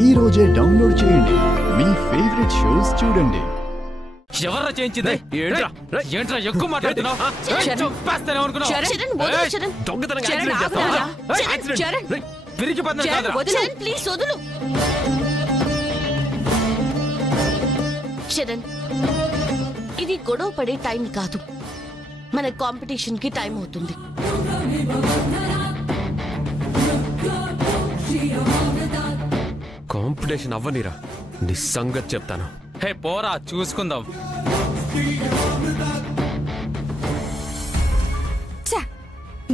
ఈ రోజే డౌన్లోడ్ చేయండి. మీ ఫేవరెట్ షోస్ చూడండి. ఎవర్రా చేయించింది? ఏంట్రా ఎక్కువ మాట్లాడుతున్నావు? చరణ్, ఇది గొడవ పడే టైం కాదు. మన కాంపిటీషన్ కి టైం అవుతుంది. కాంపిటీషన్ అవ్వనిరా, నీ సంగతి చెప్తాను. హే పోరా, చూసుకుందాం.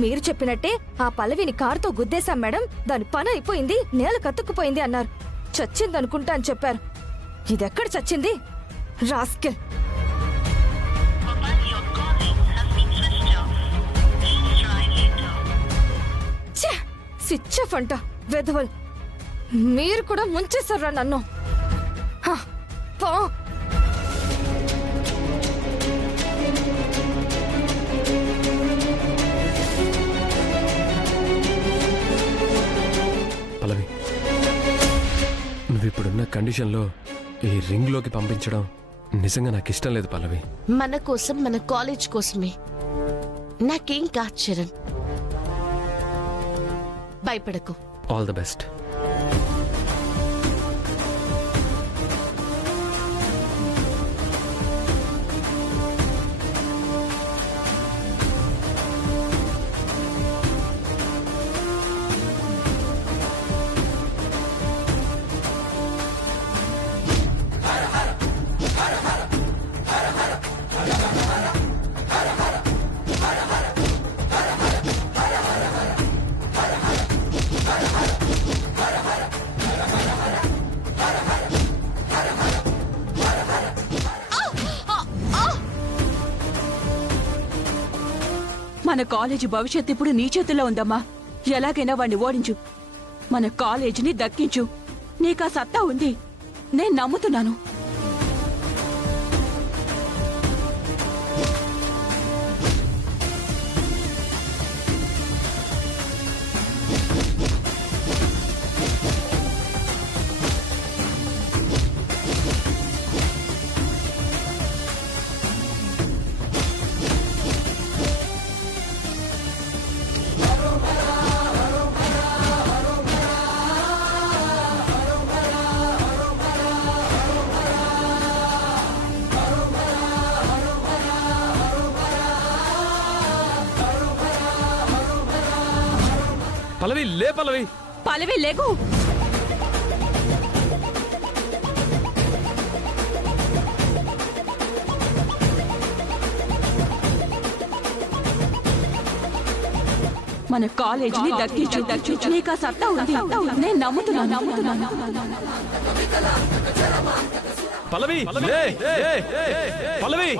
మీరు చెప్పినట్టే ఆ పల్లవిని కారుతో గుద్దేశాం మేడం. దాని పని అయిపోయింది, నేల కత్తుక్కుపోయింది అన్నారు. చచ్చిందనుకుంటా అని చెప్పారు. ఇదెక్కడ చచ్చింది? రాస్కెల్. స్విచ్ ఆఫ్ అంట వెధవల్. మీరు కూడా ముంచేస్తారా నన్ను? పల్లవి, నువ్విప్పుడున్న కండిషన్లో ఈ రింగ్ లోకి పంపించడం నిజంగా నాకు ఇష్టం లేదు పల్లవి. మన కోసం, మన కాలేజ్ కోసమే. నాకేం కాదు చరణ్, భయపడకు. All the best. మన కాలేజీ భవిష్యత్తు ఇప్పుడు నీ చేతుల్లో ఉందమ్మా. ఎలాగైనా వాడిని ఓడించు, మన కాలేజీని దక్కించు. నీకా సత్తా ఉంది, నేను నమ్ముతున్నాను. పల్లవి లే, పల్లవి. పల్లవి లేకు. మన కాలేజీని దక్కించు. నీకా సత్తా ఉంది, నేను నమ్ముతున్నాను. పల్లవి లే, పల్లవి.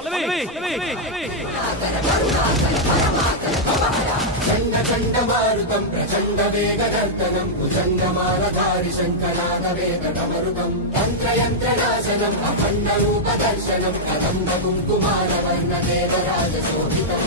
చండమారుతం ప్రచండ వేగదర్శనం భుజంగమాలధారి శంకరాగవేదమరుతం తంత్రయంత్రనాశనం అఖండ రూపదర్శనం కదంబ కుంకుమార వర్ణ దేవరాజ శోభితం.